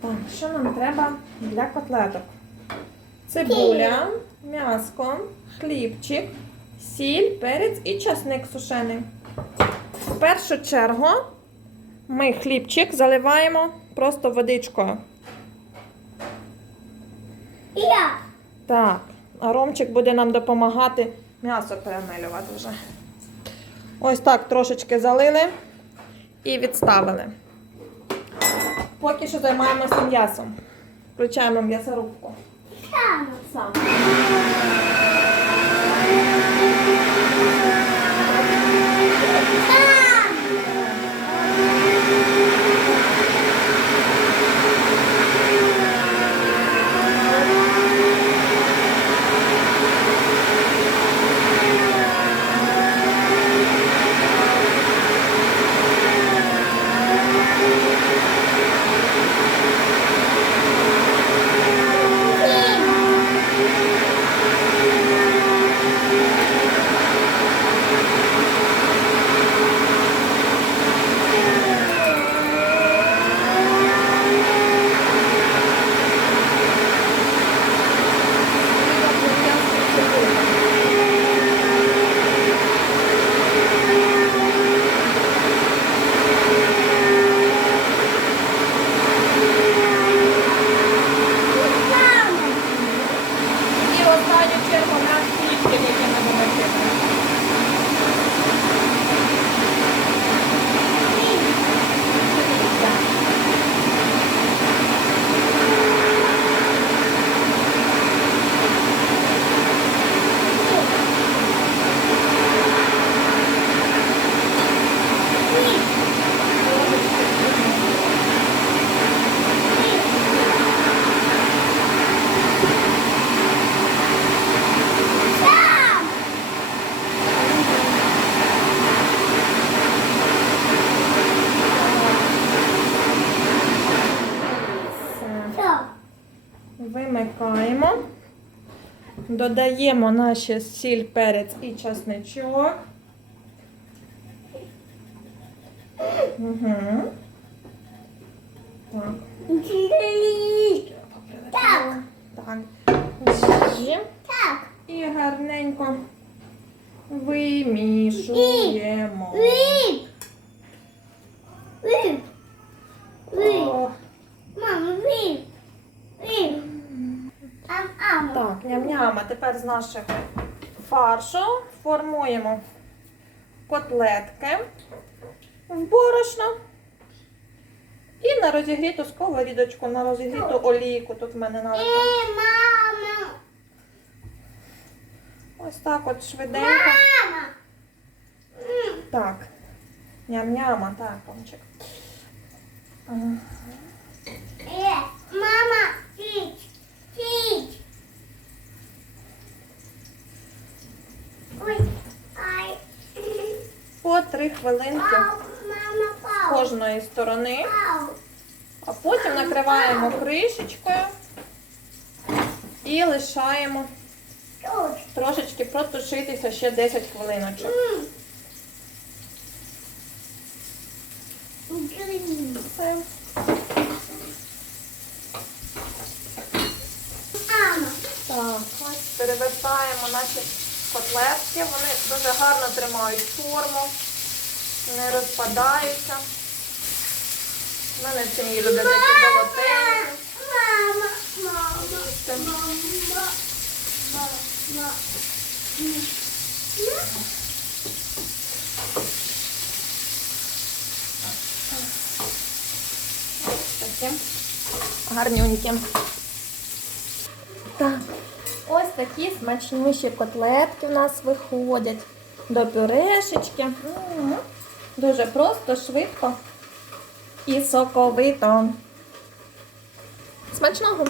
Так, що нам треба для котлеток? Цибуля, м'яско, хлібчик, сіль, перець і часник сушений. В першу чергу ми хлібчик заливаємо просто водичкою. Я. Так, а Ромчик буде нам допомагати м'ясо перемелювати вже. Ось так трошечки залили і відставили. Поки що займаємося м'ясом. Включаємо м'ясорубку. Сам. Сам. Сам. І в останню чергу наш хлібчик, який ми будемо чекати. Сам. Все. Що? Вимикаємо. Додаємо наші сіль, перець і часничок. Угу. Так. Так. Так. Так. і гарненько вимішуємо. Ням-ням. Тепер з нашого фаршу формуємо котлетки в борошно. І на розігріту сковорідочку, на розігріту олійку. Тут в мене налито. Е, мама. Ось так от швиденько. Мама. Так. Ням-няма, так, Ромчик. Ага. Е, мама, Три хвилинки з кожної сторони. А потім накриваємо кришечкою і лишаємо трошечки протушитися ще 10 хвилиночок. Все. Так, перевертаємо наші котлетки. Вони дуже гарно тримають форму, не розпадаються. У мене в сім'ї люди такі золотенькі. Мама, мама, Це- мама, мама. Такі гарнюнькі. Так, ось такі смачніші котлетки у нас виходять до пюрешечки. Дуже просто, швидко і соковито. Смачного!